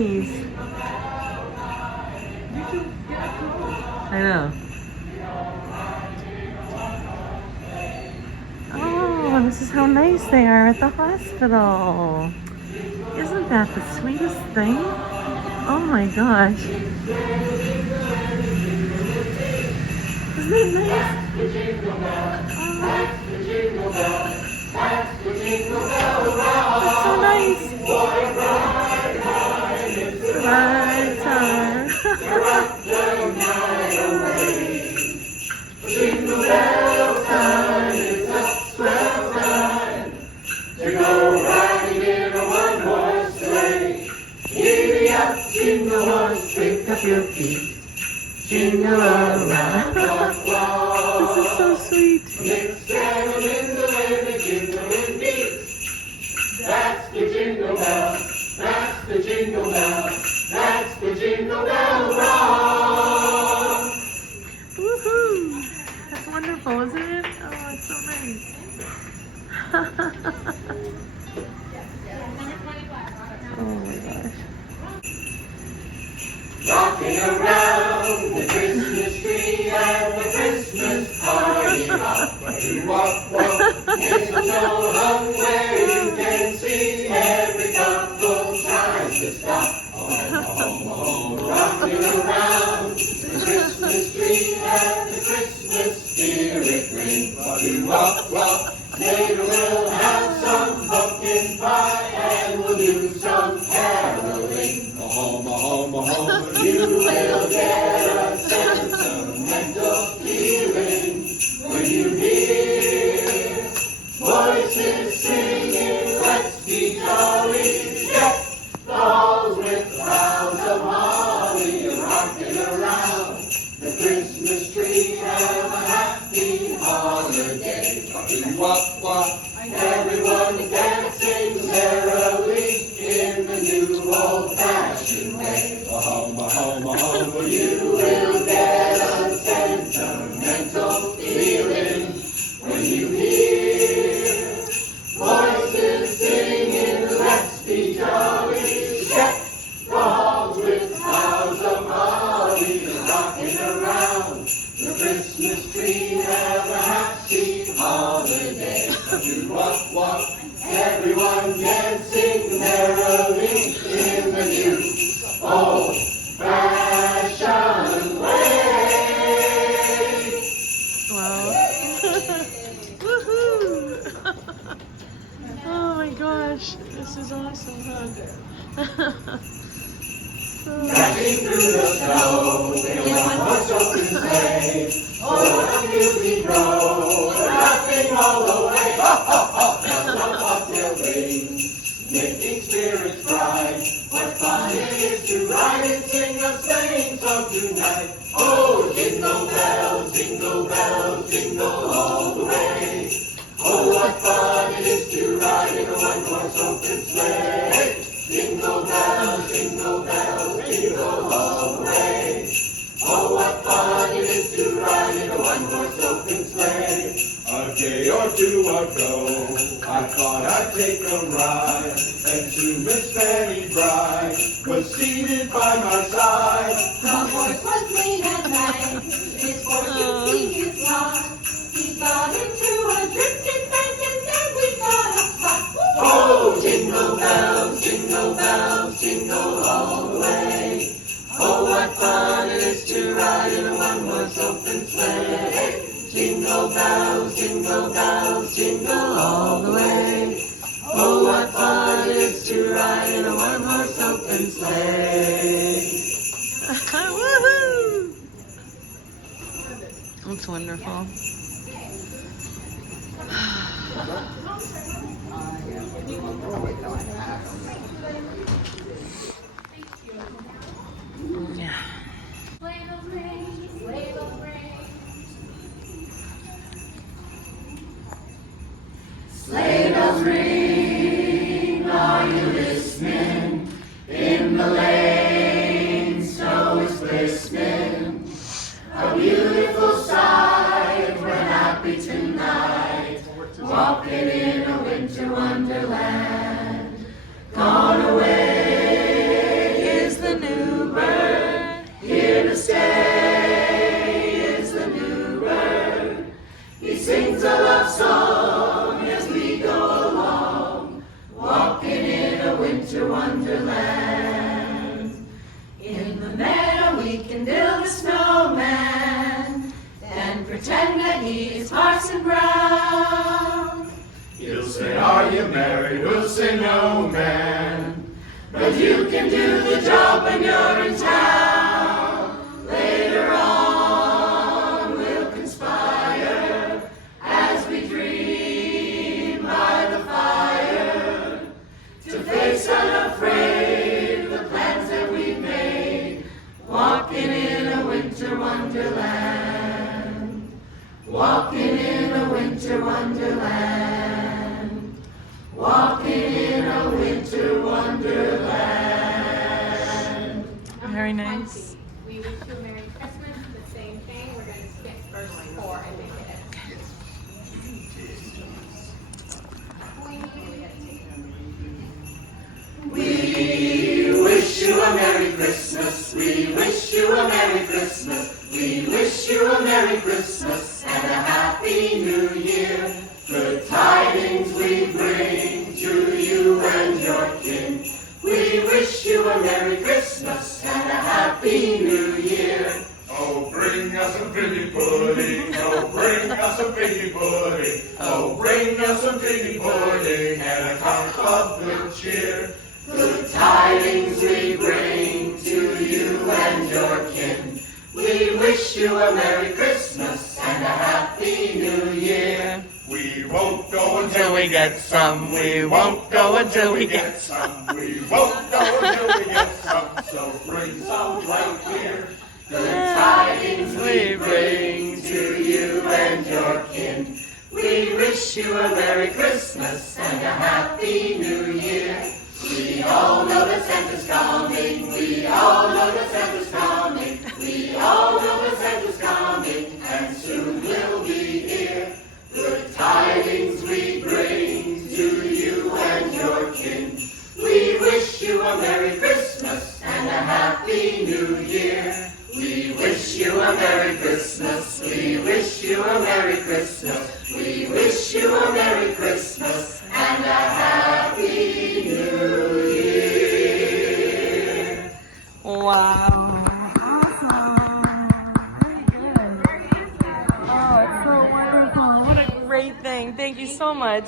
nice. I know. Oh, this is how nice they are at the hospital. Isn't that the sweetest thing? Oh my gosh. Isn't it nice? It's so nice. Right time. Jingle bell time, it's a swell time to go riding in a one-horse sleigh. Giddy up, jingle horse, pick up your feet. Jingle around the clock. This is so sweet. Mix and in the way the jingling beats. That's the jingle bell. That's the jingle bell. That's the jingle bell rock. Woohoo! That's wonderful, isn't it? Oh, it's so nice. Oh my gosh. Rocking around the Christmas tree and the Christmas party hop. Walk, walk, mistletoe hung where you can see every couple tries to stop. Rocking around the Christmas tree and the Christmas spirit ring. Walk, walk, later we'll have some pumpkin pie and we'll do some caroling. Home, home, home, you will get a sentimental feeling when you hear voices singing, let's be jolly, deck the halls with clouds of holly, rocking around the Christmas tree, have a happy holiday. Walk, walk, everyone dancing merrily in the new old-fashioned way. Home, home, home, you will get a sentimental feeling when you hear voices singing, let's be jolly, deck the halls with clouds of holly, rocking around the Christmas tree, have a happy holiday. Walk, walk, everyone dancing merrily in the new old-fashioned way. Wow. Woohoo! Oh my gosh, this is awesome, huh? Dashing through the snow in a one-horse open sleigh. Oh, what a music roll, laughing all the way. Bells on bobtail rings, making spirits bright. What fun it is to ride and sing a sleighing song tonight. Oh, jingle bells, jingle all the way. Oh, what fun it is to ride in a one-horse open sleigh. Jingle bells, jingle all the way. Oh, what fun it is to ride in a one-horse open sleigh. A day or two ago, I thought I'd take a ride, and soon Miss Fanny Bride was seated by my side. The horse was late at night, his fortune seemed his lot. He got into a drifting bank and then we got a spot. Oh, jingle bells, jingle all the way. Oh, what fun it is to ride in a one-horse open sleigh. Jingle bells, jingle all the way. Oh, what fun it is to ride in a one-horse open sleigh. Woohoo! That's wonderful. Yeah. Sleigh bells ring, sleigh bells ring. Sleigh bells ring, are you listening? In the lane, snow is glistening. A beautiful sight, we're happy tonight. Walking in a winter wonderland. Gone away winter wonderland. In the meadow we can build a snowman and pretend that he is Parson Brown. He'll say, are you married? We'll say, no, man. But you can do the job when you're in town. Later on we'll conspire as we dream by the fire to face unafraid the plans that we've made, walking in a winter wonderland, walking in a winter wonderland, walking in a winter wonderland. Very nice. We wish you a Merry Christmas, the same thing. We're going to skip verse 4, I think it is. We wish you a Merry Christmas. We wish you a Merry Christmas. We wish you a Merry Christmas and a Happy New Year. Good tidings we bring to you and your kin. We wish you a Merry Christmas and a Happy New Year. Oh, bring us some piggy pudding. Oh, bring us some piggy pudding. Oh, bring us some piggy pudding and a cup of good cheer. Good tidings we bring to you and your kin. We wish you a Merry Christmas and a Happy New Year. We won't go until we get some. We won't go until we get some. We won't go until we get some. So bring some right here. Good tidings we bring to you and your kin. We wish you a Merry Christmas and a Happy New Year. We all know that Santa's coming. We all know that Santa's coming. We all know that Santa's coming, and soon we'll be here. Good tidings we bring to you and your kin. We wish you a Merry Christmas and a Happy New Year. We wish you a Merry Christmas. We wish you a Merry Christmas. We wish you a Merry Christmas and a Happy New Year. Wow. Awesome. Very good. Oh, it's so wonderful. What a great thing. Thank you so much.